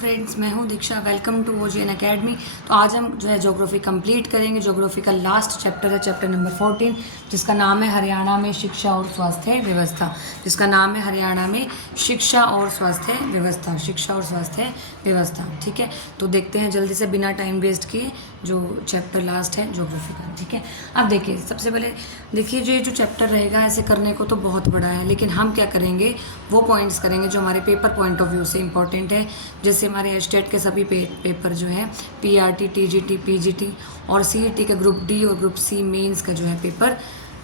Friends, मैं हूं Diksha. Welcome to OGN academy. तो आज हम जो है ज्योग्राफी कंप्लीट करेंगे। ज्योग्राफी का लास्ट चैप्टर है चैप्टर नंबर 14, जिसका नाम है हरियाणा में शिक्षा और स्वास्थ्य व्यवस्था। जिसका नाम है हरियाणा में शिक्षा और स्वास्थ्य व्यवस्था, शिक्षा और स्वास्थ्य व्यवस्था। ठीक है, तो देखते हैं जल्दी से बिना टाइम वेस्ट किए जो चैप्टर लास्ट है ज्योग्राफी का। ठीक है, अब देखिए सबसे पहले देखिए जो चैप्टर रहेगा ऐसे करने को तो बहुत बड़ा है, लेकिन हम क्या करेंगे वो पॉइंट्स करेंगे जो हमारे पेपर पॉइंट ऑफ व्यू से इंपॉर्टेंट है। जैसे हमारे स्टेट के सभी पेपर जो है पीआरटी, टीजीटी, पीजीटी और सीईटी के ग्रुप डी और ग्रुप सी मेंस का जो है पेपर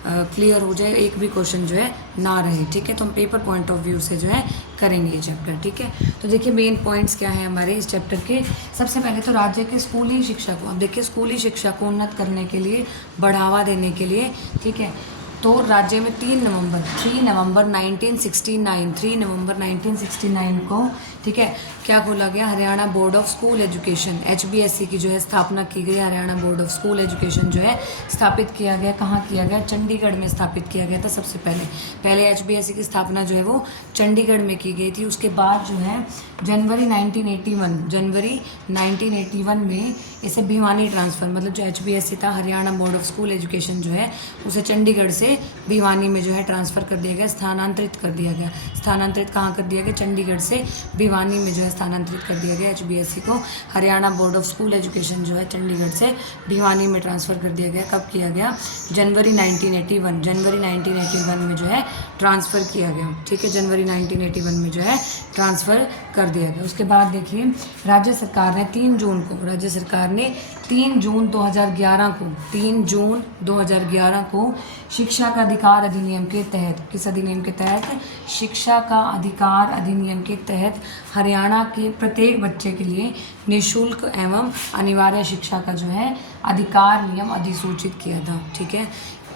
क्लियर हो जाए, एक भी क्वेश्चन जो है ना रहे। ठीक है, तो हम पेपर पॉइंट ऑफ व्यू से जो है करेंगे ये चैप्टर। ठीक है, तो देखिए मेन पॉइंट्स क्या है हमारे इस चैप्टर के। सबसे पहले तो राज्य के स्कूली शिक्षा को, अब देखिए स्कूली शिक्षा को उन्नत करने के लिए, बढ़ावा देने के लिए, ठीक है, तो राज्य में 3 नवंबर 1969 को, ठीक है, क्या खोला गया, Haryana board of school education, HBSC की जो है स्थापना की गई। Haryana board of school education जो है स्थापित किया गया। कहाँ किया गया? चंडीगढ़ में स्थापित किया गया था। सबसे पहले HBSC की स्थापना जो है वो चंडीगढ़ में की गई थी। उसके बाद जो है जनवरी 1981 में इसे भिवानी ट्रांसफ़र, मतलब जो HBSC था Haryana board of school education जो है उसे चंडीगढ़ से भिवानी में जो है ट्रांसफ़र कर दिया गया, स्थानांतरित कर दिया गया। स्थानांतरित कहाँ कर दिया गया? चंडीगढ़ से भिवानी में जो है स्थानांतरित कर दिया गया HBSC को। Haryana board of school education जो है चंडीगढ़ से भिवानी में ट्रांसफ़र कर दिया गया। कब किया गया? जनवरी 1981 में जो है ट्रांसफ़र किया गया। ठीक है, जनवरी 1981 में जो है ट्रांसफ़र कर दिया गया। उसके बाद देखिए राज्य सरकार ने 3 जून 2011 को शिक्षा का अधिकार अधिनियम के तहत, किस अधिनियम के तहत? शिक्षा का अधिकार अधिनियम के तहत हरियाणा के प्रत्येक बच्चे के लिए निःशुल्क एवं अनिवार्य शिक्षा का जो है अधिकार नियम अधिसूचित किया था। ठीक है,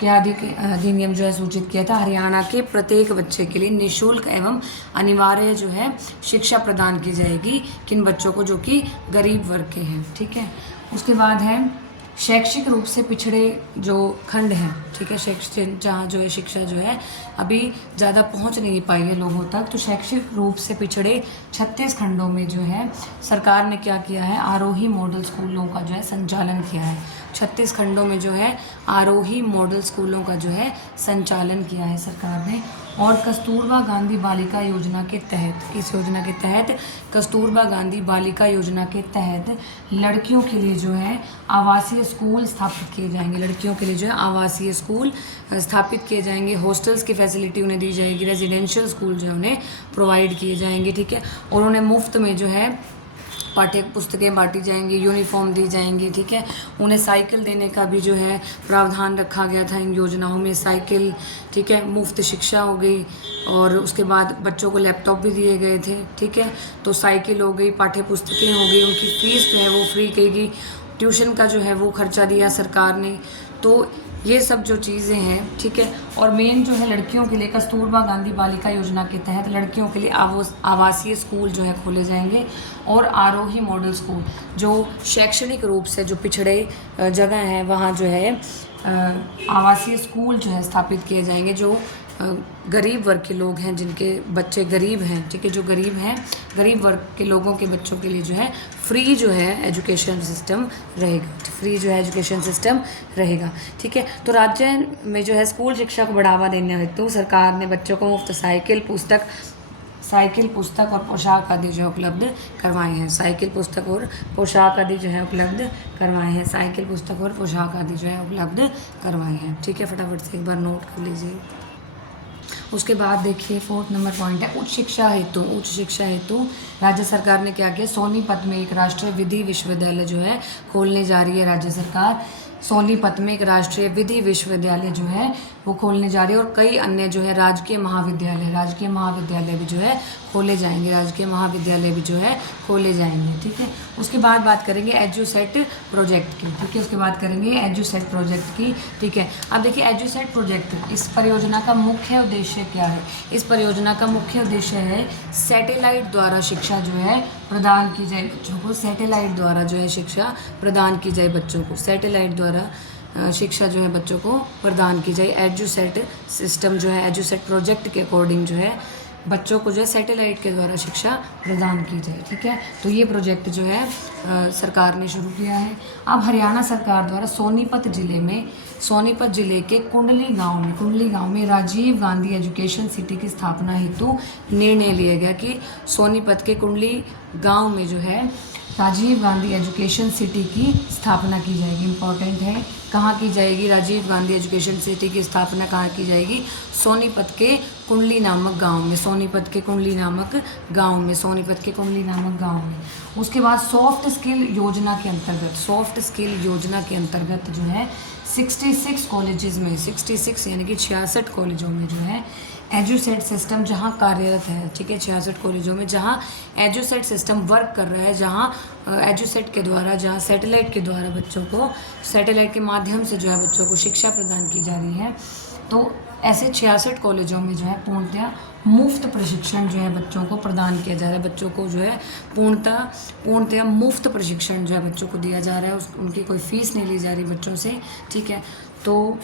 क्या अधिनियम जो है सूचित किया था? हरियाणा के प्रत्येक बच्चे के लिए निःशुल्क एवं अनिवार्य जो है शिक्षा प्रदान की जाएगी। किन बच्चों को? जो कि गरीब वर्ग के हैं। ठीक है, उसके बाद है शैक्षिक रूप से पिछड़े जो खंड हैं, ठीक है, शैक्षिक जहाँ जो है शिक्षा जो है अभी ज़्यादा पहुँच नहीं पाई है लोगों तक, तो शैक्षिक रूप से पिछड़े 36 खंडों में जो है सरकार ने क्या किया है? आरोही मॉडल स्कूलों का जो है संचालन किया है। 36 खंडों में जो है आरोही मॉडल स्कूलों का जो है संचालन किया है सरकार ने। और कस्तूरबा गांधी बालिका योजना के तहत, किस योजना के तहत? कस्तूरबा गांधी बालिका योजना के तहत लड़कियों के लिए जो है आवासीय स्कूल स्थापित किए जाएंगे। लड़कियों के लिए जो है आवासीय स्कूल स्थापित किए जाएंगे। हॉस्टल्स की फैसिलिटी उन्हें दी जाएगी। रेजिडेंशियल स्कूल जो है उन्हें प्रोवाइड किए जाएंगे। ठीक है, और उन्हें मुफ्त में जो है पाठ्य पुस्तकें बांटी जाएंगी, यूनिफॉर्म दी जाएंगी। ठीक है, उन्हें साइकिल देने का भी जो है प्रावधान रखा गया था इन योजनाओं में। साइकिल, ठीक है, मुफ्त शिक्षा हो गई, और उसके बाद बच्चों को लैपटॉप भी दिए गए थे। ठीक है, तो साइकिल हो गई, पाठ्य पुस्तकें हो गई, उनकी फ़ीस जो है वो फ्री की गई, ट्यूशन का जो है वो खर्चा दिया सरकार ने। तो ये सब जो चीज़ें हैं, ठीक है, और मेन जो है लड़कियों के लिए कस्तूरबा गांधी बालिका योजना के तहत लड़कियों के लिए आवासीय स्कूल जो है खोले जाएंगे। और आरोही मॉडल स्कूल जो शैक्षणिक रूप से जो पिछड़े जगह हैं वहाँ जो है आवासीय स्कूल जो है स्थापित किए जाएंगे। जो गरीब वर्ग के लोग हैं, जिनके बच्चे गरीब हैं, ठीक है, जो गरीब हैं, गरीब वर्ग के लोगों के बच्चों के लिए जो है फ्री जो है एजुकेशन सिस्टम रहेगा। फ्री जो है एजुकेशन सिस्टम रहेगा। ठीक है, तो राज्य में जो है स्कूल शिक्षा को बढ़ावा देने हेतु सरकार ने बच्चों को मुफ्त साइकिल, पुस्तक और पोशाक आदि जो है उपलब्ध करवाए हैं। साइकिल, पुस्तक और पोशाक आदि जो है उपलब्ध करवाए हैं। साइकिल, पुस्तक और पोशाक आदि जो है उपलब्ध करवाए हैं। ठीक है, फटाफट से एक बार नोट कर लीजिए। उसके बाद देखिए 4 नंबर पॉइंट है उच्च शिक्षा हेतु राज्य सरकार ने क्या किया? सोनीपत में एक राष्ट्रीय विधि विश्वविद्यालय जो है खोलने जा रही है राज्य सरकार। सोनीपत में एक राष्ट्रीय विधि विश्वविद्यालय जो है वो खोलने जा रही है, और कई अन्य जो है राजकीय महाविद्यालय भी जो है खोले जाएंगे। ठीक है, उसके बाद बात करेंगे एजुसेट प्रोजेक्ट की। ठीक है, उसके बाद करेंगे एजुसेट प्रोजेक्ट की। ठीक है, अब देखिए एजुसेट प्रोजेक्ट, इस परियोजना का मुख्य उद्देश्य क्या है? इस परियोजना का मुख्य उद्देश्य है सैटेलाइट द्वारा शिक्षा जो है प्रदान की जाए बच्चों को। सैटेलाइट द्वारा जो है शिक्षा प्रदान की जाए बच्चों को। सैटेलाइट द्वारा शिक्षा जो है बच्चों को प्रदान की जाए। एजुसेट सिस्टम जो है एजुसेट प्रोजेक्ट के अकॉर्डिंग जो है बच्चों को जो है सैटेलाइट के द्वारा शिक्षा प्रदान की जाए। ठीक है, तो ये प्रोजेक्ट जो है सरकार ने शुरू किया है। अब हरियाणा सरकार द्वारा सोनीपत जिले के कुंडली गांव में राजीव गांधी एजुकेशन सिटी की स्थापना हेतु निर्णय लिया गया कि सोनीपत के कुंडली गांव में जो है राजीव गांधी एजुकेशन सिटी की स्थापना की जाएगी। इम्पॉर्टेंट है, कहाँ की जाएगी? राजीव गांधी एजुकेशन सिटी की स्थापना कहाँ की जाएगी? सोनीपत के कुंडली नामक गांव में, सोनीपत के कुंडली नामक गांव में। उसके बाद सॉफ्ट स्किल योजना के अंतर्गत जो है 66 कॉलेजेस में, 66 यानी कि 66 कॉलेजों में जो है एजुसेट सिस्टम जहाँ कार्यरत है। ठीक है, 66 कॉलेजों में जहाँ एजुसेट सिस्टम वर्क कर रहा है, जहाँ एजुसेट के द्वारा, जहाँ सैटेलाइट के द्वारा बच्चों को, सैटेलाइट के माध्यम से जो है बच्चों को शिक्षा प्रदान की जा रही है। तो ऐसे 66 कॉलेजों में जो है पूर्णतः मुफ्त प्रशिक्षण जो है बच्चों को प्रदान किया जा रहा है। बच्चों को जो है पूर्णतः मुफ्त प्रशिक्षण जो है बच्चों को दिया जा रहा है। उनकी कोई फीस नहीं ली जा रही बच्चों से। ठीक है, तो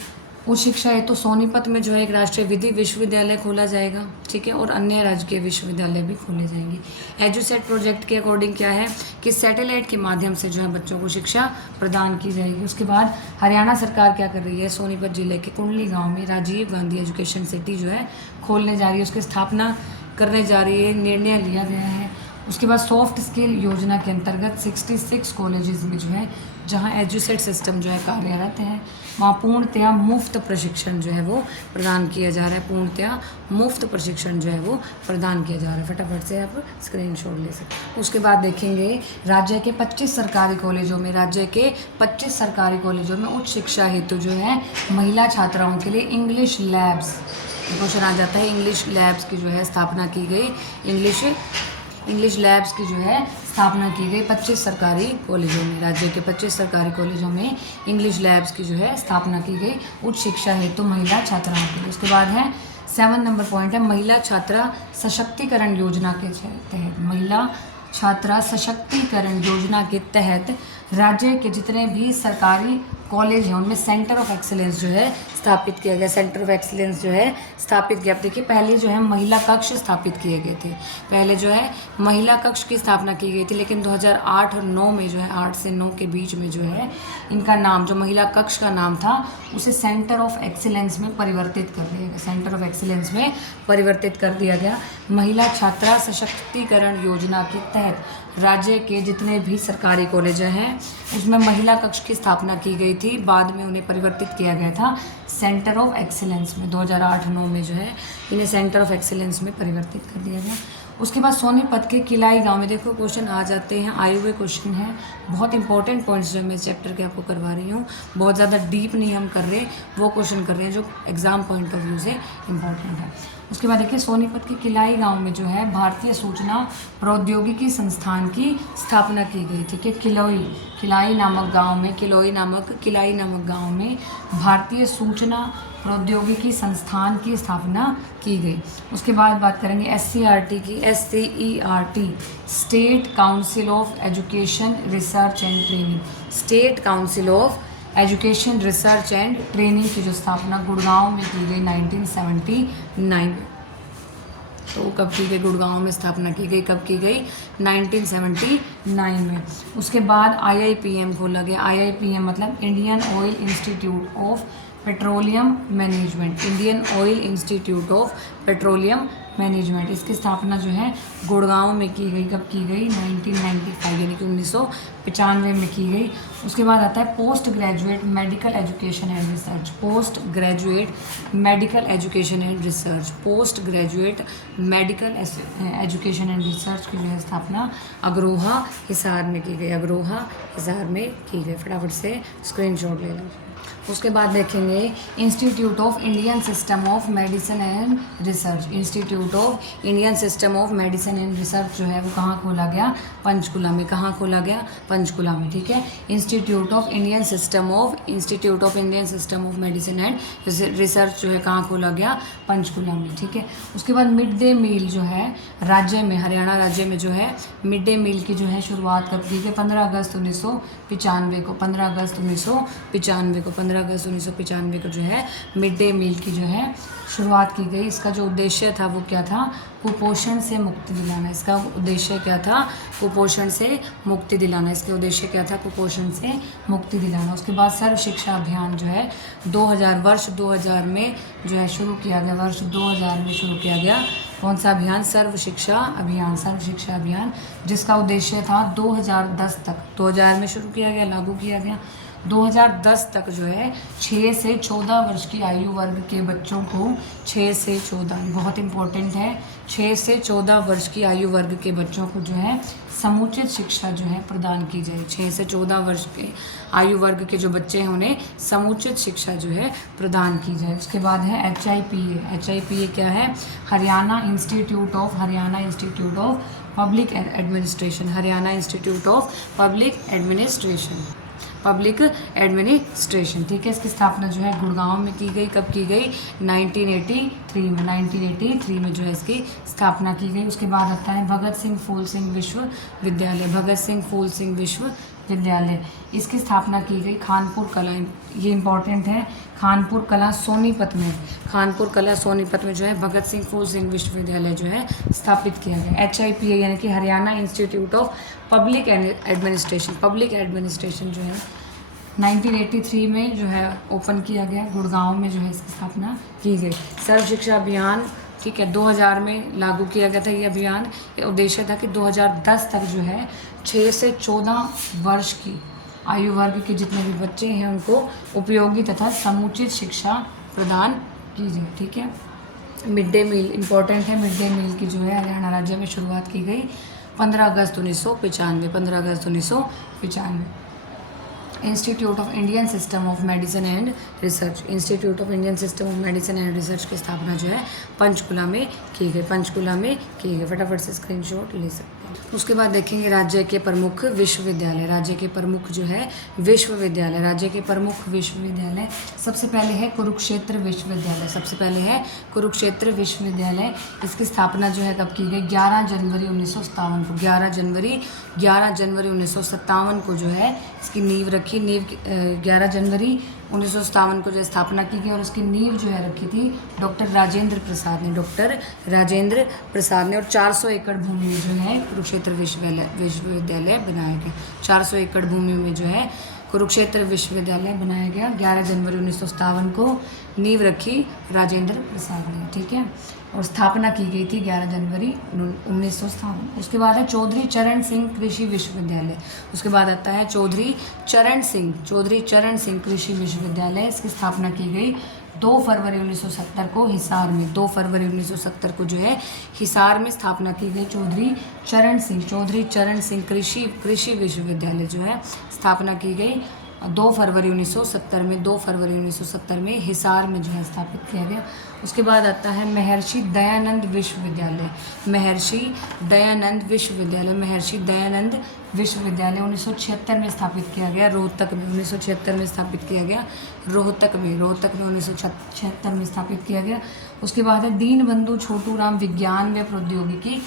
उच्च शिक्षा है तो सोनीपत में जो है एक राष्ट्रीय विधि विश्वविद्यालय खोला जाएगा। ठीक है, और अन्य राजकीय विश्वविद्यालय भी खोले जाएंगे। एजुसेट प्रोजेक्ट के अकॉर्डिंग क्या है कि सैटेलाइट के माध्यम से जो है बच्चों को शिक्षा प्रदान की जाएगी। उसके बाद हरियाणा सरकार क्या कर रही है? सोनीपत जिले के कुंडली गांव में राजीव गांधी एजुकेशन सिटी जो है खोलने जा रही है, उसकी स्थापना करने जा रही है, निर्णय लिया गया है। उसके बाद सॉफ्ट स्किल योजना के अंतर्गत 66 कॉलेजेस में जो है जहाँ एजुसेट सिस्टम जो है कार्यरत है, वहाँ पूर्णतया मुफ्त प्रशिक्षण जो है वो प्रदान किया जा रहा है। पूर्णतया मुफ्त प्रशिक्षण जो है वो प्रदान किया जा रहा है। फटाफट से आप स्क्रीनशॉट ले सकते हैं। उसके बाद देखेंगे राज्य के 25 सरकारी कॉलेजों में उच्च शिक्षा हेतु जो है महिला छात्राओं के लिए इंग्लिश लैब्स, क्वेश्चन आ जाता है, इंग्लिश लैब्स की जो है स्थापना की गई। इंग्लिश लैब्स की जो है स्थापना की गई 25 सरकारी कॉलेजों में। राज्य के 25 सरकारी कॉलेजों में इंग्लिश लैब्स की जो है स्थापना की गई उच्च शिक्षा हेतु महिला छात्राओं के लिए। उसके बाद है 7 नंबर पॉइंट है महिला छात्रा सशक्तिकरण योजना के तहत, महिला छात्रा सशक्तिकरण योजना के तहत राज्य के जितने भी सरकारी कॉलेज हैं उनमें सेंटर ऑफ एक्सीलेंस जो है स्थापित किया गया। सेंटर ऑफ एक्सीलेंस जो है स्थापित किया। देखिए पहले जो है महिला कक्ष स्थापित किए गए थे, पहले जो है महिला कक्ष की स्थापना की गई थी, लेकिन 2008 और 9 में जो है 8 से 9 के बीच में जो है इनका नाम, जो महिला कक्ष का नाम था उसे सेंटर ऑफ एक्सीलेंस में परिवर्तित कर दिया गया। सेंटर ऑफ एक्सीलेंस में परिवर्तित कर दिया गया। महिला छात्रा सशक्तिकरण योजना के तहत राज्य के जितने भी सरकारी कॉलेज हैं उसमें महिला कक्ष की स्थापना की गई थी। बाद में उन्हें परिवर्तित किया गया था सेंटर ऑफ एक्सीलेंस में। 2008-9 में जो है इन्हें सेंटर ऑफ एक्सीलेंस में परिवर्तित कर दिया गया। उसके बाद सोनीपत के किलाई गांव में, देखो क्वेश्चन आ जाते हैं, आए हुए क्वेश्चन हैं, बहुत इंपॉर्टेंट पॉइंट्स जो मैं चैप्टर के आपको करवा रही हूँ, बहुत ज़्यादा डीप नहीं हम कर रहे, वो क्वेश्चन कर रहे हैं जो एग्जाम पॉइंट ऑफ व्यू से इंपॉर्टेंट है। उसके बाद देखिए सोनीपत के किलाई गांव में जो है भारतीय सूचना प्रौद्योगिकी संस्थान की स्थापना की गई। ठीक है, किलाई नामक गांव में भारतीय सूचना प्रौद्योगिकी संस्थान की स्थापना की गई। उसके बाद बात करेंगे SCERT की, SCERT state council of education research and training, state council of education research and training की जो स्थापना गुड़गांव में की गई 1979। तो कब की गई? गुड़गांव में स्थापना की गई। कब की गई? 1979 में। उसके बाद IIPM खोला गया। IIPM मतलब Indian oil institute of petroleum management, Indian oil institute of petroleum management, इसकी स्थापना जो है गुड़गांव में की गई। कब की गई? 1995 यानी कि 1995 में की गई। उसके बाद आता है post graduate medical education and research, post graduate medical education and research, post graduate medical education and research की जो है स्थापना अग्रोहा हिसार में की गई। अग्रोहा हिसार में की गई। फटाफट से स्क्रीनशॉट ले लीजिए। उसके बाद देखेंगे institute of Indian system of medicine and research, institute of Indian system of medicine and research जो है वो कहाँ खोला गया? पंचकुला में। कहाँ खोला गया? पंचकुला में। ठीक है, institute of Indian system of medicine and research जो है कहाँ खोला गया? पंचकुला में। ठीक है, उसके बाद मिड डे मील जो है राज्य में, हरियाणा राज्य में जो है मिड डे मील की जो है शुरुआत कब की गई? 15 अगस्त 1995 को, 15 अगस्त 1995 को जो है मिड डे मील की जो है शुरुआत की गई। इसका जो उद्देश्य था वो क्या क्या था? कुपोषण से मुक्ति दिलाना। इसका उद्देश्य क्या था? कुपोषण से मुक्ति दिलाना। इसके उद्देश्य क्या था? कुपोषण से मुक्ति दिलाना। उसके बाद सर्व शिक्षा अभियान जो है 2000 में जो है शुरू किया गया, वर्ष 2000 में शुरू किया गया। कौन सा अभियान? सर्व शिक्षा अभियान। सर्व शिक्षा अभियान जिसका उद्देश्य था 2010 तक, 2000 में शुरू किया गया, लागू किया गया। 2010 तक जो है 6 से 14 वर्ष की आयु वर्ग के बच्चों को 6 से 14, बहुत इम्पोर्टेंट है, 6 से 14 वर्ष की आयु वर्ग के बच्चों को जो है समुचित शिक्षा जो है प्रदान की जाए। 6 से 14 वर्ष के आयु वर्ग के जो बच्चे हैं उन्हें समुचित शिक्षा जो है प्रदान की जाए। उसके बाद है HIPA। HIPA क्या है? Haryana institute of public administration. Haryana institute of public administration, ठीक है। इसकी स्थापना जो है गुड़गांव में की गई। कब की गई? 1983 में जो है इसकी स्थापना की गई। उसके बाद आता है भगत सिंह फूल सिंह विश्वविद्यालय। भगत सिंह फूल सिंह विश्वविद्यालय, इसकी स्थापना की गई खानपुर कला, ये इंपॉर्टेंट है, खानपुर कला सोनीपत में। खानपुर कला सोनीपत में जो है भगत सिंह फूल सिंह विश्वविद्यालय जो है स्थापित किया गया। HIPA यानी कि Haryana institute of public administration जो है 1983 में जो है ओपन किया गया। गुड़गांव में जो है इसकी स्थापना की गई। सर्व शिक्षा अभियान, ठीक है, 2000 में लागू किया गया था ये अभियान। ये उद्देश्य था कि 2010 तक जो है 6 से 14 वर्ष की आयु वर्ग के जितने भी बच्चे हैं उनको उपयोगी तथा समुचित शिक्षा प्रदान की जाए, ठीक है। मिड डे मील इम्पॉर्टेंट है। मिड डे मील की जो है हरियाणा राज्य में शुरुआत की गई 15 अगस्त 1995। Institute of Indian system of medicine and research. Institute of Indian system of medicine and research की स्थापना जो है पंचकुला में की गई। फटाफट से स्क्रीनशॉट ले सकते हैं। उसके बाद देखेंगे राज्य के प्रमुख विश्वविद्यालय। राज्य के प्रमुख जो है विश्वविद्यालय, सबसे पहले है कुरुक्षेत्र विश्वविद्यालय। इसकी स्थापना जो है कब की गई? 11 जनवरी 1957 को। 11 जनवरी 1957 को जो है इसकी नींव रखी। 11 जनवरी 1957 को जो स्थापना की गई और उसकी नींव जो है रखी थी डॉक्टर राजेंद्र प्रसाद ने। और 400 एकड़ भूमि में जो है कुरुक्षेत्र विश्वविद्यालय बनाया गया। 400 एकड़ भूमि में जो है कुरुक्षेत्र विश्वविद्यालय बनाया गया। 11 जनवरी 1957 को नींव रखी राजेंद्र प्रसाद ने, ठीक है। और स्थापना की गई थी 11 जनवरी 1957। उसके बाद है चौधरी चरण सिंह कृषि विश्वविद्यालय। उसके बाद आता है चौधरी चरण सिंह कृषि विश्वविद्यालय। इसकी स्थापना की गई 2 फरवरी 1970 को हिसार में। 2 फरवरी 1970 को जो है हिसार में स्थापना की गई चौधरी चरण सिंह कृषि विश्वविद्यालय जो है स्थापना की गई 2 फरवरी 1970 में हिसार में जो है स्थापित किया गया। उसके बाद आता है महर्षि दयानंद विश्वविद्यालय 1976 में स्थापित किया गया। रोहतक में 1976 में स्थापित किया गया। उसके बाद है दीनबंधु छोटूराम विज्ञान व प्रौद्योगिकी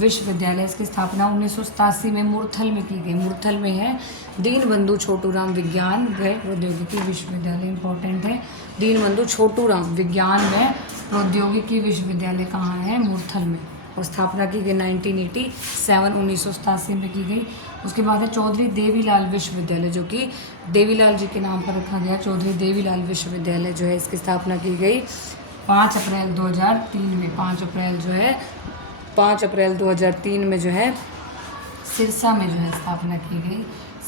विश्वविद्यालय। इसकी स्थापना 1987 में मुरथल में की गई। मुरथल में है दीनबंधु छोटूराम विज्ञान व प्रौद्योगिकी विश्वविद्यालय, इंपॉर्टेंट है। दीनबंधु छोटूराम विज्ञान व प्रौद्योगिकी विश्वविद्यालय कहाँ है? मुरथल में। और स्थापना की गई 1987 में की गई। उसके बाद है चौधरी देवीलाल विश्वविद्यालय, जो कि देवीलाल जी के नाम पर रखा गया। चौधरी देवीलाल विश्वविद्यालय जो है इसकी स्थापना की गई 5 अप्रैल 2003 में। 5 अप्रैल 2003 में जो है सिरसा में जो है स्थापना की गई।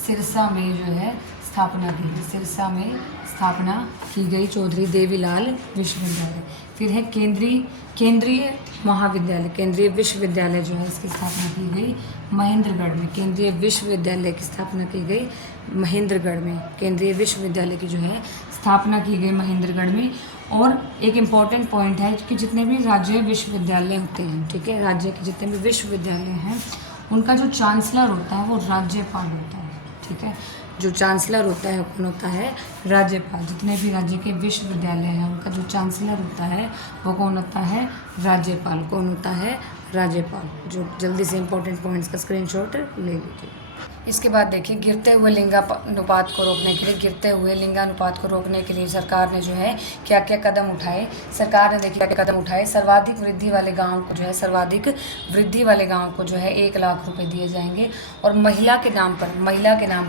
सिरसा में स्थापना की गई चौधरी देवीलाल विश्वविद्यालय। फिर है केंद्रीय विश्वविद्यालय जो है इसकी स्थापना की गई महेंद्रगढ़ में। केंद्रीय विश्वविद्यालय की स्थापना की गई महेंद्रगढ़ में। केंद्रीय विश्वविद्यालय की जो है स्थापना की गई महेंद्रगढ़ में। और एक इम्पॉर्टेंट पॉइंट है कि जितने भी राज्य विश्वविद्यालय होते हैं, ठीक है, राज्य के जितने भी विश्वविद्यालय हैं उनका जो चांसलर होता है वो राज्यपाल होता है, ठीक है। जो चांसलर होता है कौन होता है? राज्यपाल। जितने भी राज्य के विश्वविद्यालय हैं उनका जो चांसलर होता है वो कौन होता है? राज्यपाल। कौन होता है? राज्यपाल। जो जल्दी से इंपॉर्टेंट पॉइंट्स का स्क्रीनशॉट ले लीजिए। इसके बाद देखिए गिरते हुए लिंगानुपात को रोकने के लिए, गिरते हुए लिंगानुपात को रोकने के लिए सरकार ने जो है क्या क्या कदम उठाए। सरकार ने देखिए क्या कदम उठाए। सर्वाधिक वृद्धि वाले गाँव को जो है, सर्वाधिक वृद्धि वाले गाँव को जो है 1 लाख रुपए दिए जाएंगे। और महिला के नाम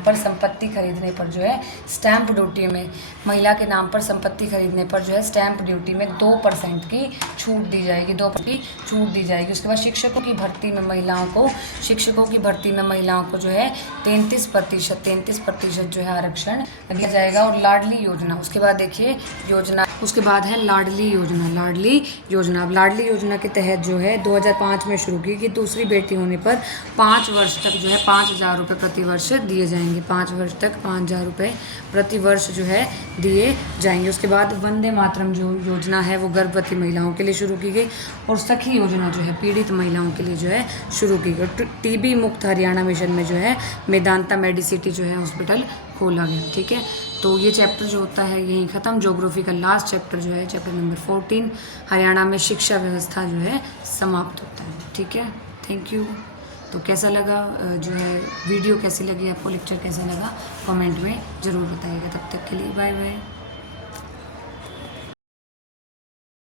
पर संपत्ति खरीदने पर जो है स्टैंप ड्यूटी में, महिला के नाम पर संपत्ति खरीदने पर जो है स्टैंप ड्यूटी में 2% की छूट दी जाएगी, 2% की छूट दी जाएगी। उसके बाद शिक्षकों की भर्ती में महिलाओं को जो है 33% जो है आरक्षण दिया जाएगा। और लाडली योजना, उसके बाद देखिए उसके बाद है लाडली योजना। अब लाडली योजना के तहत जो है 2005 में शुरू की कि दूसरी बेटी होने पर 5 वर्ष तक जो है 5,000 रुपये प्रति वर्ष दिए जाएंगे। 5 वर्ष तक 5,000 रुपये प्रति वर्ष जो है दिए जाएंगे। उसके बाद वंदे मातरम जो योजना है वो गर्भवती महिलाओं के लिए शुरू की गई। और सखी योजना जो है पीड़ित महिलाओं के लिए जो है शुरू की गई। टीबी मुक्त हरियाणा मिशन में जो है मेदांता मेडिसिटी जो है हॉस्पिटल खोला गया। ठीक है, तो ये चैप्टर जो होता है यहीं ख़त्म। ज्योग्राफी का लास्ट चैप्टर जो है चैप्टर नंबर 14 हरियाणा में शिक्षा व्यवस्था जो है समाप्त होता है। ठीक है, थैंक यू। तो कैसा लगा जो है वीडियो, कैसी लगी आपको, लेक्चर कैसा लगा, कमेंट में ज़रूर बताइएगा। तब तक के लिए बाय बाय।